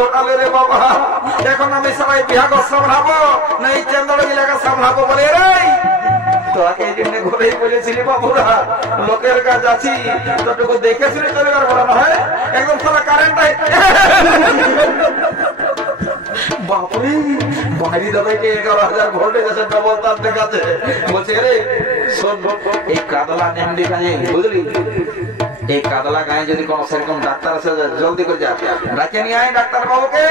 ঘটালে রে বাবা, এখন আমি সবাই বিহাগ সামলাবো না এই কেন্দ্র এলাকা সামলাবো বলে রে তোকে এই জন্য ঘুরেই বলেছিলি বাবুরা লোকের কাজ আছি তোটুকু দেখে শুনে চলে গেল বলা হয় একদম সারা কারেন্ট বাপরে বাইরে দাদাকে 11,000 ভোল্টেজ আছে ডবল তার দেখাচ্ছে বলছে রে শোন এই কাদলা নেমডি কাজে বুঝলি এই কাদলা গায়ে যদি কোন সেরকম ডাক্তার আছে জলদি করে যা ডাকে নিয়ে আয় ডাক্তার বাবুকে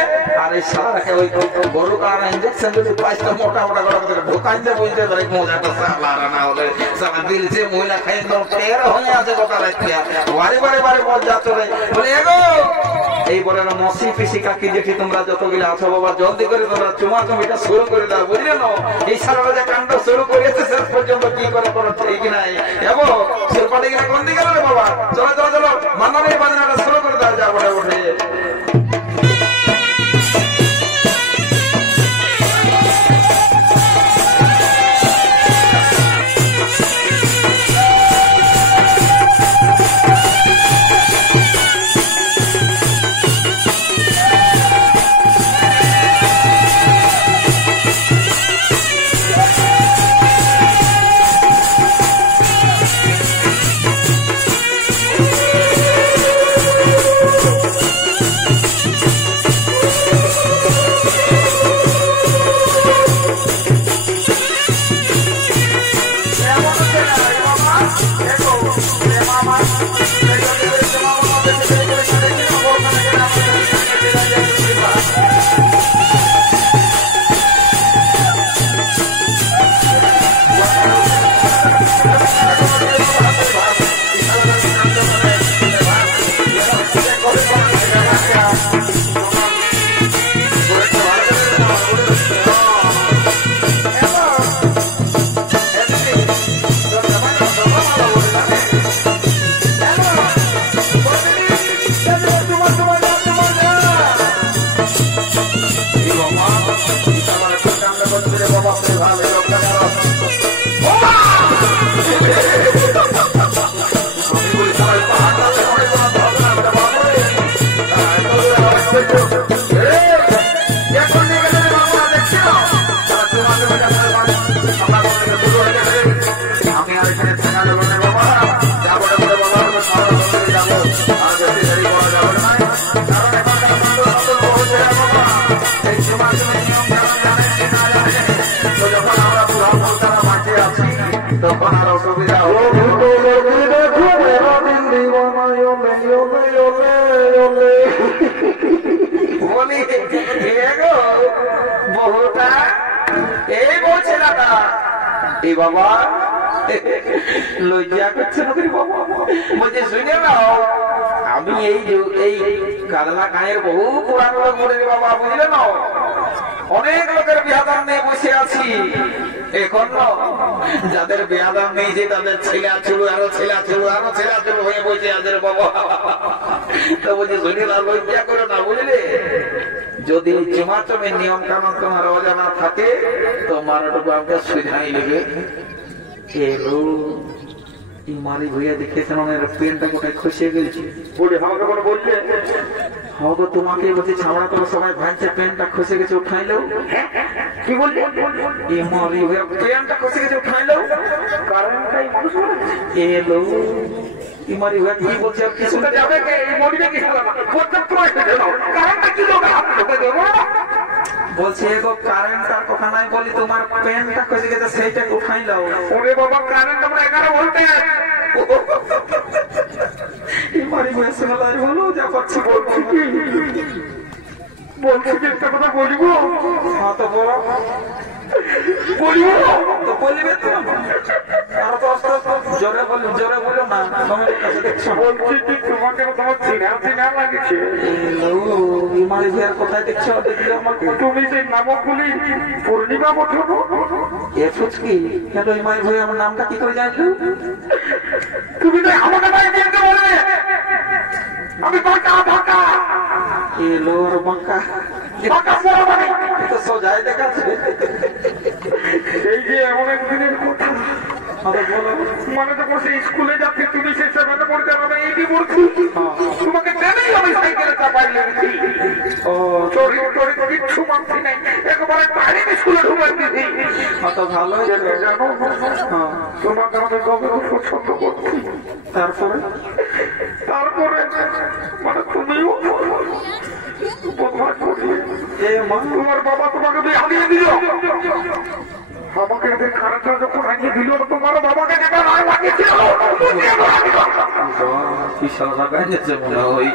আর এই সারা রাখে ওই গরু কাটা ইঞ্জেকশন যদি পাঁচটা মোটা মোটা করে ঢোকাই দে বুঝতে পারে মজাটা সালা না হলে সারা দিল সে মহিলা খাই একদম টের হয়ে আছে গোটা রাখিয়া বারে বারে বারে বল যা চলে বলে এগো এই বলে না মসি পিসি কাকি দেখি তোমরা যতগুলো আছো বাবা জলদি করে তোমরা চুমা চুমিটা শুরু করে দাও বুঝলে না এই সারা যে কাণ্ড শুরু করেছে শেষ পর্যন্ত কি করে কোনো ঠিক নাই এগো শিল্পাটি গেলে কোন দিকে রে বাবা চলো চলো চলো মান্নানের বাজনাটা শুরু করে দাও যা বটে উঠে বাবা লজ্জা করছে বলছে শুনে নাও আমি এই কাদলা গায়ের বহু পুরান লোক মরে বাবা বুঝলে না অনেক লোকের বিয়াদান নিয়ে বসে আছি এখন যাদের বিয়াদান নেই তাদের ছেলা ছিল আরো ছেলা ছিল আরো ছেলা ছিল হয়ে বসে আছে বাবা তো বলছে শুনে না লজ্জা করে না বুঝলে যদি চুমাচমের নিয়ম কানুন তোমার অজানা থাকে তো মারাটুকু আমাকে সুঝাই লেগে এলো মারি ভুইয়া দেখেছেন ওনার পেনটা কোথায় খসিয়ে গেছে বলে আমাকে বলে বললে আমাকে তোমাকে বলছি ছামড়া করে সবাই ভাঙছে পেনটা খসে গেছে উঠাইলেও কি বললে মারি ভুইয়া পেনটা খসে গেছে উঠাইলেও কারণটাই এলো ইমারি ভুইয়া কি বলছে কিছুটা যাবে এই মরিটা কি কারণটা কি লোক বলছি এগো কারেন্টটার কথা নাই বলি তোমার পেনটা কই গেছে সেইটা উঠাই লাও। ওরে বাবা কারেন্ট আমরা 11 ভোল্টে মারি বসে লাই বলো যা পাচ্ছি বলছি কি বলছি একটা কথা বলবো। হ্যাঁ তো বলো বলবো তো বলবে তো আর তো জোরে বলো না তোমার কাছে দেখছো বলছি যে তোমাকে তোমার চিনা লাগছে। মারি ভাইয়ের কোথায় দেখছো দেখলে আমার তুমি যে নামকগুলি পূর্ণিমা বঠো এ ফুচকি কেন মারি ভাই আমার নামটা কি করে জানলো? তুমি তো আমাকে ভাই চিনতে বলে আমি বাঁকা বাঁকা এলো আর বাঁকা বাঁকা বড় তো সোজাই দেখাচ্ছে। এই যে এমন একদিনের কথা মানে যখন সেই স্কুলে যাচ্ছি তুমি সে সেখানে পড়তে হবে এইটি বলছি তোমাকে দেবেই আমি সাইকেলে চাপাই লেগেছি। ও চোরি কিচ্ছু মানছি নাই একবারে বাইরে স্কুলে ঢুকাই দিয়েছি। তো ভালো জানো তোমাকে আমাদের গভীর পছন্দ করছি। তারপরে মানে তুমিও বদমাশ করলে তোমার বাবা তোমাকে বিয়ে হারিয়ে দিল। আমাকে এদের খারাপটা যখন আনিয়ে দিল তোমার বাবাকে যেটা নয় লাগিয়েছিল বিশাল লাগাই যাচ্ছে মনে হয়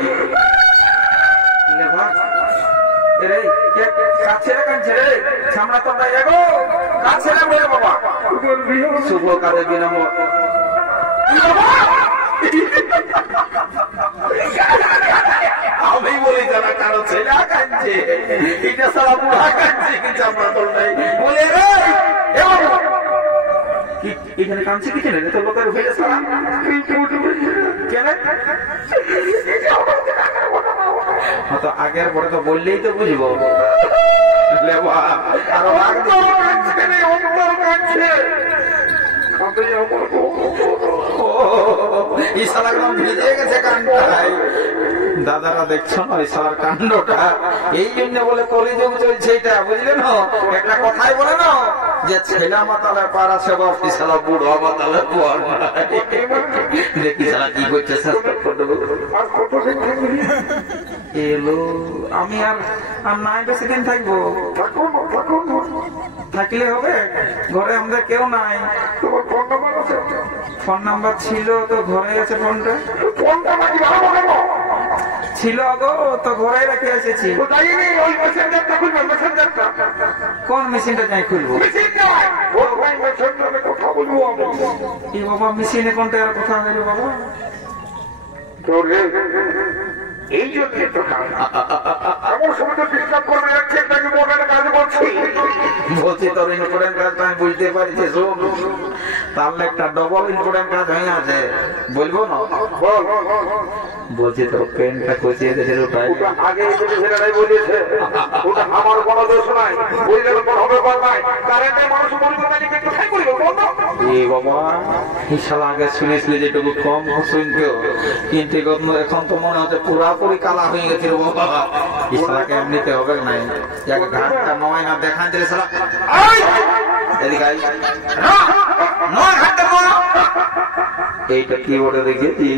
শুভ কাজে বিনাম আমি বলি যারা কারো ছেলে কাঁদছে এটা সারা বুড়া কাঁদছে কিন্তু আমরা তোর নাই বলে এখানে কাঁদছে কি ছেলে তোর লোকের ভেজে সারা কেন তো আগের পরে তো বললেই তো বুঝবো আরো দাদারা দেখছো না ওই সালার কাণ্ডটা এই জন্য বলে কলিযুগ চলছে এটা বুঝলে না একটা কথাই বলে না যে ছেলে মাতালে পারা সে বাপি সালা বুড়ো মাতালে দেখি সালা কি করছে এলো আমি আর নাই বেশি দিন থাকবো থাকলে হবে ঘরে আমাদের কেউ নাই। ফোন নাম্বার ছিল তো ঘরে আছে ফোনটা ছিল গো তো ঘরে রেখে এসেছি। কোন মেশিনটা যাই খুলবো বাবা মেশিনে কোনটা আর কথা হইল বাবা এই জন্য এমন সময় তো ডিস্টার্ব করবে একটাকে মোটাটা কাজ করছি বলছি তোর ইম্পর্টেন্ট কাজটা আমি বুঝতে পারছি শোন তাহলে একটা ডবল ইম্পর্টেন্ট কাজ হয়ে আছে বলবো না বলছি তোর পেনটা কচিয়ে দিয়েছে ওটা আগে ছেলেটাই বলেছে ওটা আমার কোনো দোষ নাই বললে কোনো হবে নাই কারেন্টে মানুষ বলবো না যে কোথায় করবো বলো এ বাবা হিসাব আগে শুনেছিলি যেটুকু কম শুনতো কিন্তু এখন তো মনে হচ্ছে পুরাপুরি কালা হয়ে গেছিল বাবা ইসলাকে এমনিতে হবে নাই ঘাটটা নয় না দেখান দিলে সালা এদিকে এইটা কি বলে দেখেছি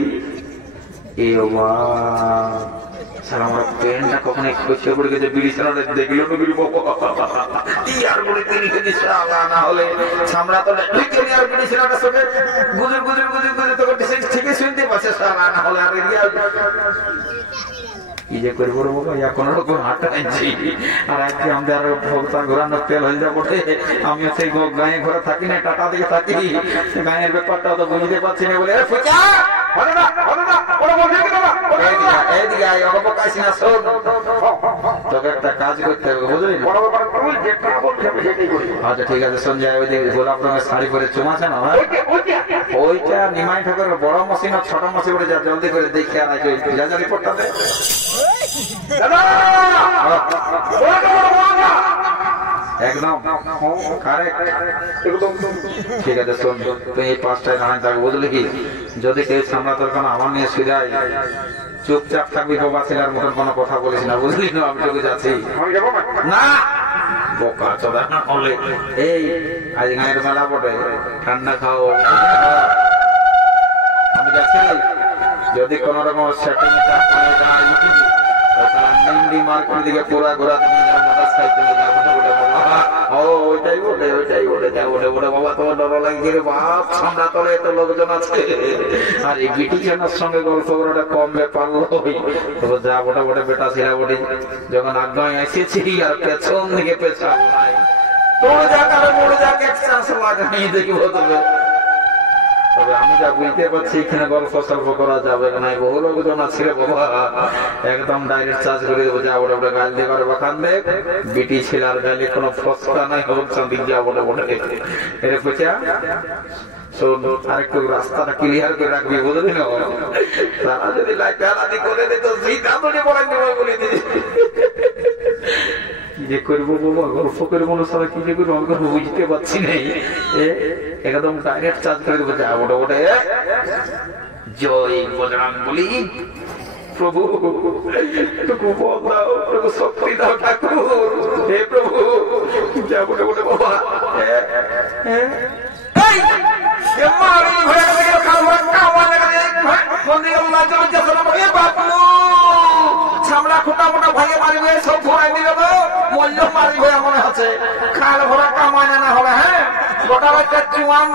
এ বাবা সালা আমার পেনটা কখন একটু পড়ে গেছে বিড়িছানাটা দেখলো না হলে ছামড়া তো বিড়িছানাটা শোকে গুজর গুজর গুজর গুজর তো ঠিকই শুনতে পাচ্ছে সালা না হলে আর কি যে করবো বাবা ইয়া কোন রকম হাঁটা আনছি আর আজকে আমাদের ভোক্তা ঘোরানোর তেল হয়ে যাবো আমিও সেই গায়ে ঘরে থাকি না টাটা দিকে থাকি গায়ের ব্যাপারটা তো বুঝতে পারছি না বলে তোকে একটা কাজ করতে হবে বুঝলি আচ্ছা ঠিক আছে সঞ্জয় ওই দিকে গোলাপ রঙের শাড়ি পরে চুমাছে না ওইটা নিমাই ঠাকুরের বড় মেশিন আর ছোট মেশিন করে যা জলদি করে দেখে আর যা রিপোর্টটা দে একদম ঠিক আছে শোন তুই এই 5টায় দাঁড়ায় থাকবো বুঝলি কি যদি কেউ সামলাতে কোনো আমার নিয়ে সুজাই চুপচাপ থাকবি বাবা ছেলের মতন কোনো কথা বলিস না বুঝলি না আমি তোকে যাচ্ছি না বোকা চোদা না হলে এই আজ গায়ের মেলা বটে ঠান্ডা খাও আমি যাচ্ছি যদি কোন রকম সেটিং নিন্দি মার্কের দিকে পুরা ঘোরা মোটর সাইকেলে ওইটাই বলে বাবা তোমার ডর লাগছে রে বাপ, সামনা তলে এত লোকজন আছে। আর এই বিটি চেনার সঙ্গে গল্প করাটা কম ব্যাপার তবে যা মোটামুটি বেটা ছিল বলি যখন আগ্রহ এসেছি আর পেছন দিকে পেছন নাই তোর যা কারো মোড়ে যাকে চান্স লাগাই দেখব। তবে আমি যা বুঝতে পারছি এখানে গল্প সল্প করা যাবে না, বহু লোকজন আছে বাবা একদম ডাইরেক্ট চার্জ করে দেবো, যা বলে বলে গাল দিয়ে বাখান দেখ বিটি ছিল আর গালে কোনো ফসকা নাই হোক দিক যা বলে বলে এর পেঁচা আরেকটু রাস্তাটা ক্লিয়ার করে রাখবি বুঝলি না, তারা যদি লাইটি করে দিত সেইটা তোকে বলে দেবো বলে দিই কি যে করবো বাবা গল্প করবো না সারা কি যে করবো আমি কোনো বুঝতে পারছি না, একদম ডাইরেক্ট চার্জ করে দেবো যা ওটা ওটা জয় বজরং বলি প্রভু একটু বল দাও, একটু শক্তি দাও ঠাকুর, হে প্রভু যা ওটা ওটা বাবা ছামড়া খোটা মোটা ভাইয়ে মারিবে সব ঘোরাই দিল তো মূল্য মারিবে মনে হচ্ছে খাল ভরা কামায় না হলে। হ্যাঁ গোটা বাচ্চা চুয়াম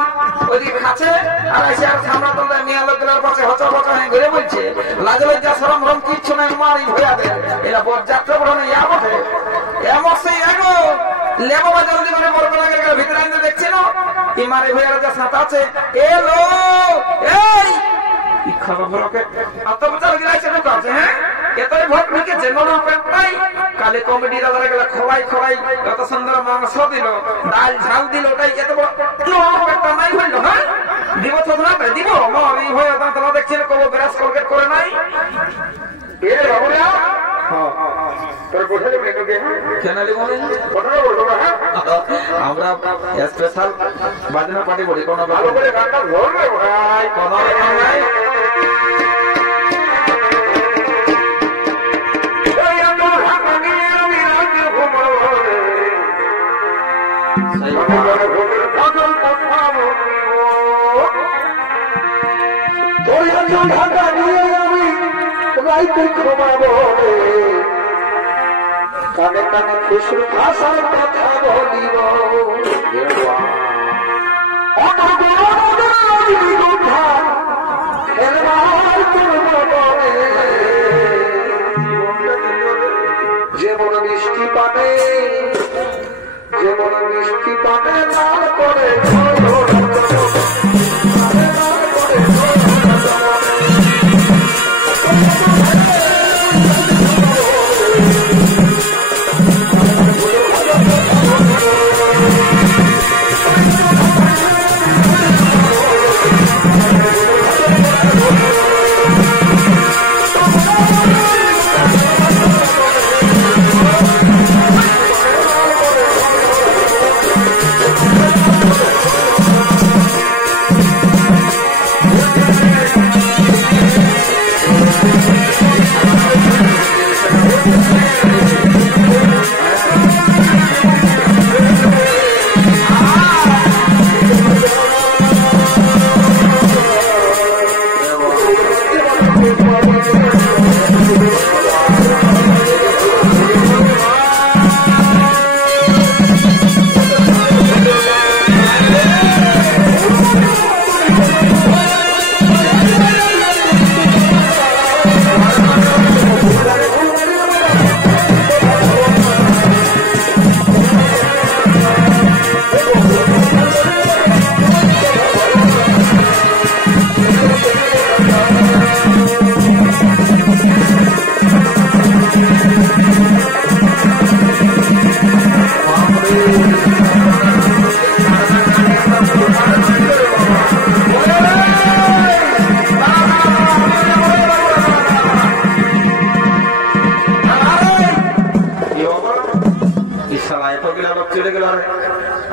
ওইদিকে খাচ্ছে আর এসে আর ছামড়া তোলা নিয়ে লোকের পাশে হচা হচা হয়ে ঘুরে বলছে লাগে লজ্জা সরম রম কিচ্ছু নাই মারি ভয়া দেয় এরা বরযাত্রা বড় না ইয়া বটে এমন সেই এগো লেবো বা জলদি করে বড় লাগে ভিতরে আনতে দেখছি না কি মারি ভয়া যা সাঁত আছে এলো এই খবরকে আত্মপ্রচার গিলাইছে ঢুকাছে। হ্যাঁ এতই ভোট ঢুকেছে কালে কমেডি দাদারা গেলা খোলাই খোলাই কত সুন্দর মাংস দিল ডাল ঝাল দিল ওটাই এত বড় নাই হইল। হ্যাঁ দিব তো না দিব মরি হয়ে তারা দেখছিল কব বিরাজ করকে করে নাই আমরা স্পেশাল বাজনা পার্টি করি কোন ঢাকা নিয়ে আমি রাইতে ঘুমাবো কানে কানে খুশরু ভাষার কথা বলিব যেমন মিষ্টি পানে যেমন মিষ্টি পানে লাল করে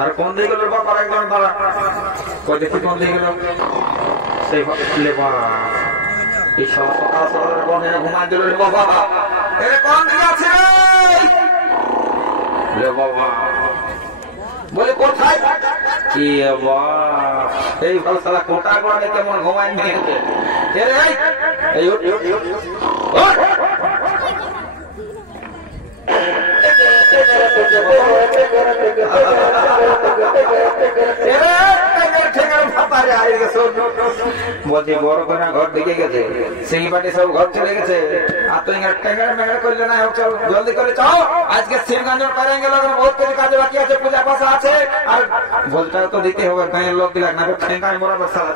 আর কোন দিকে গেল বাবা একজন দাঁড়া কই দেখি কোন দিকে গেল সেই লেবা এই সকাল সকাল বনে ঘুমা দিল রে বাবা এ কোন দিকে আছে রে বাবা বলে কোথায় কি বাবা এই ভালো সালা কোটা করে কেমন ঘুমাই নিয়েছে এ এই বলছি বড় করে ঘর ঢুকে গেছে, সেই বাড়ি সব ঘর চলে গেছে। আর তুই টেঙ্গার মেঘার করলে না, চল জলদি করে চল, আজকে শিবগঞ্জ পারেন গেল, বহুত কিছু কাজ বাকি আছে, পূজা পাশা আছে, আর ভোলটাও তো দিতে হবে, গাঁয়ের লোক দিলাম না, ঠেঙ্গায় বরাবর সারা।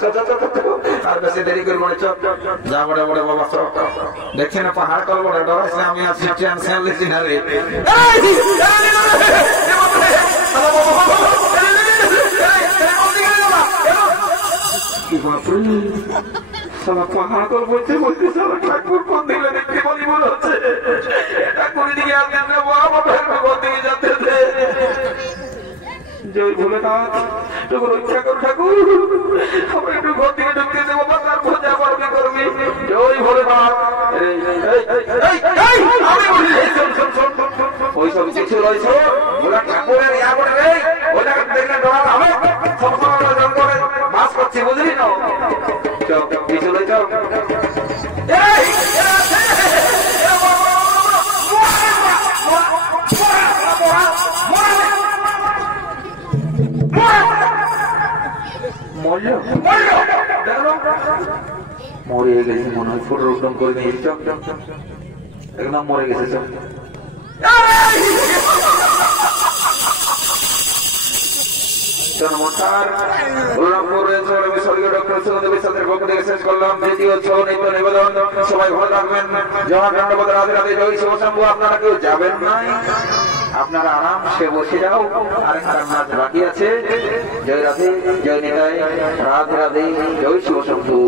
আর বেশি দেরি করবো না, চল যা বড় বড় বাবা সব দেখছি না, পাহাড় করবো না, ডরাইছে আমি আছি টেনশন লিছি না রে। পাহাড় বলতে বলতে ঠাকুর কোন দিকে দেখতে বলি মনে হচ্ছে, ঠাকুর দিকে দিকে যাতে জয় ভোলেনাথ, একটু রক্ষা করো ঠাকুর, আমরা একটু ঘর দিকে ঢুকতে দেবো, তারপর যা পারবি করবি। জয় ভোলেনাথ। ওই সব কিছু রয়েছে ওরা ঠাকুরের ইয়া করে রে, ওটা দেখলে ডরা হবে, সবসময় আমরা জঙ্গলে বাস করছি, বুঝলি না? চল পিছনে চল। মরে গেছে মনে হয়, ফটো রোডম করে নিয়ে চল, একদম মরে গেছে। চল নমস্কার, শেষ করলাম দ্বিতীয় নিত্য নিবেদন। সবাই ভালো থাকবেন, জয় রাধে রাধে, জয় শিব শম্ভু। আপনারা কেউ যাবেন নাই, আপনারা আরামসে বসে যাও, আরেকটা নাচ বাকি আছে। জয় রাধে, জয় নিতাই, রাধে রাধে, জয় শিব শম্ভু।